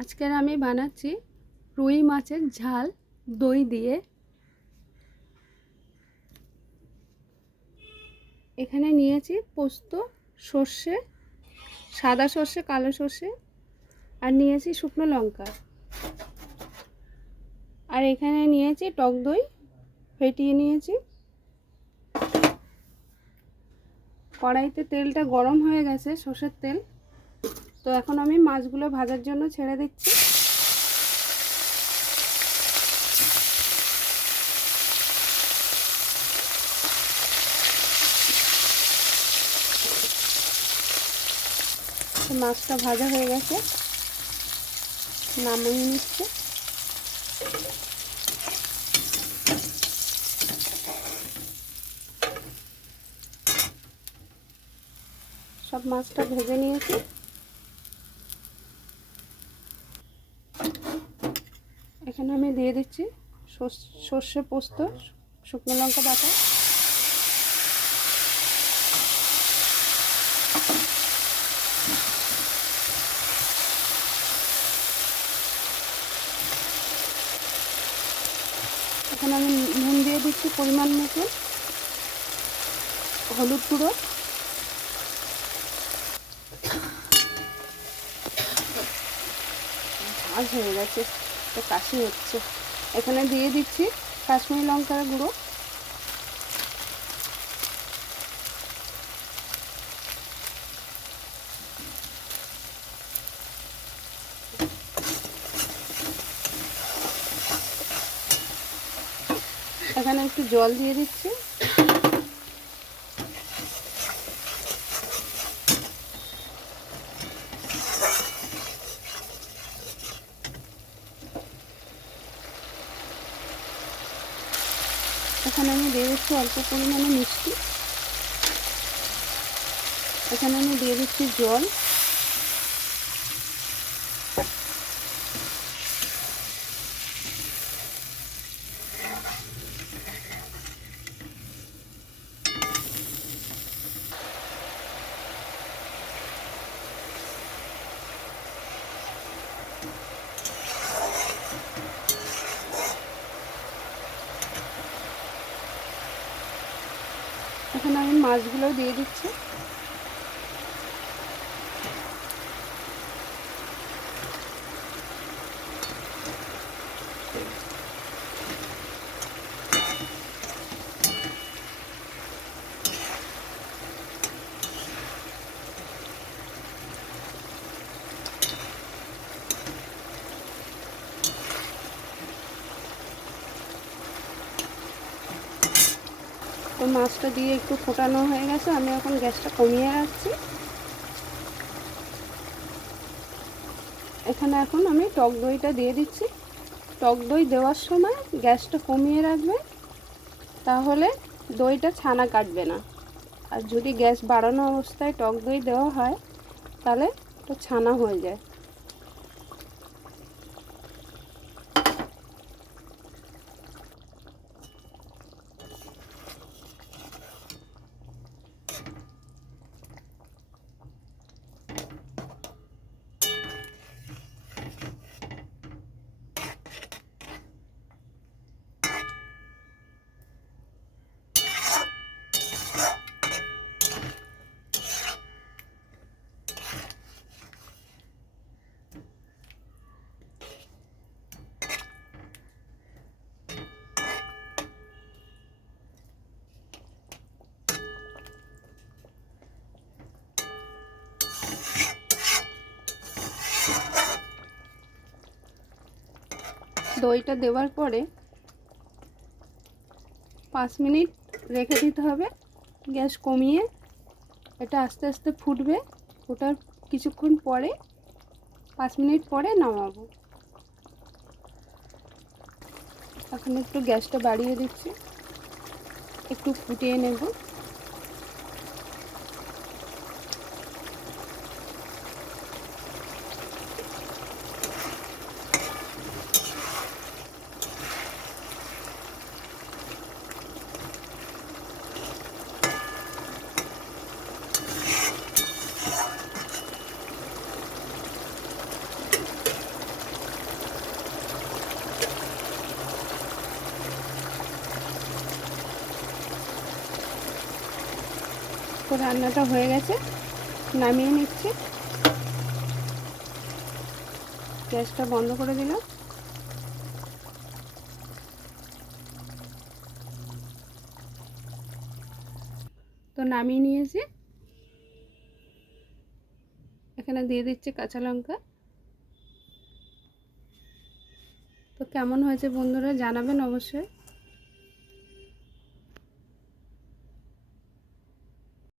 আজকের আমি বানাচ্ছি রুই মাছের ঝাল দই দিয়ে। এখানে নিয়েছি পোস্ত, সর্ষে, সাদা সর্ষে, কালো সর্ষে, আর নিয়েছি শুকনো লঙ্কা, আর এখানে নিয়েছি টক দই ফেটিয়ে নিয়েছি। কড়াইতে তেলটা গরম হয়ে গেছে, সর্ষের তেল। তো এখন আমি মাছগুলো ভাজার জন্য ছেড়ে দিচ্ছি। মাছটা ভাজা হয়ে গেছে, নামিয়ে নিচ্ছে। সব মাছটা ভেজে নিয়েছি। এখানে আমি দিয়ে দিচ্ছি সর্ষে, পোস্ত, শুকনো লঙ্কা বাটা। এখানে আমি নুন দিয়ে দিচ্ছি পরিমাণ মতো, হলুদ গুঁড়ো, ঝাল হয়ে গেছে তো কাশি হচ্ছে। এখানে দিয়ে দিচ্ছি কাশ্মীরি লঙ্কার গুঁড়ো। এখানে একটু জল দিয়ে দিচ্ছি। এখানে আমি দিয়ে দিচ্ছি অল্প পরিমাণে মিষ্টি। এখানে আমি দিয়ে দিচ্ছি জল। এখানে আমি মাছগুলো দিয়ে দিচ্ছি। তো মাছটা দিয়ে একটু ফোটানো হয়ে গেছে, আমি এখন গ্যাসটা কমিয়ে রাখছি। এখানে এখন আমি টক দইটা দিয়ে দিচ্ছি। টক দই দেওয়ার সময় গ্যাসটা কমিয়ে রাখবে, তাহলে দইটা ছানা কাটবে না। আর যদি গ্যাস বাড়ানো অবস্থায় টক দই দেওয়া হয় তাহলে তো ছানা হয়ে যায়। দইটা দেওয়ার পরে 5 মিনিট রেখে দিতে হবে গ্যাস কমিয়ে। এটা আস্তে আস্তে ফুটবে। ওটার কিছুক্ষণ পরে 5 মিনিট পরে নামাবো। এখন একটু গ্যাসটা বাড়িয়ে দিচ্ছি, একটু ফুটিয়ে নেব। তো রান্নাটা হয়ে গেছে, নামিয়ে নিচ্ছি। গ্যাসটা বন্ধ করে দিলাম। তো নামিয়ে নিয়েছি। এখানে দিয়ে দিচ্ছি কাঁচা লঙ্কা। তো কেমন হয়েছে বন্ধুরা জানাবেন অবশ্যই।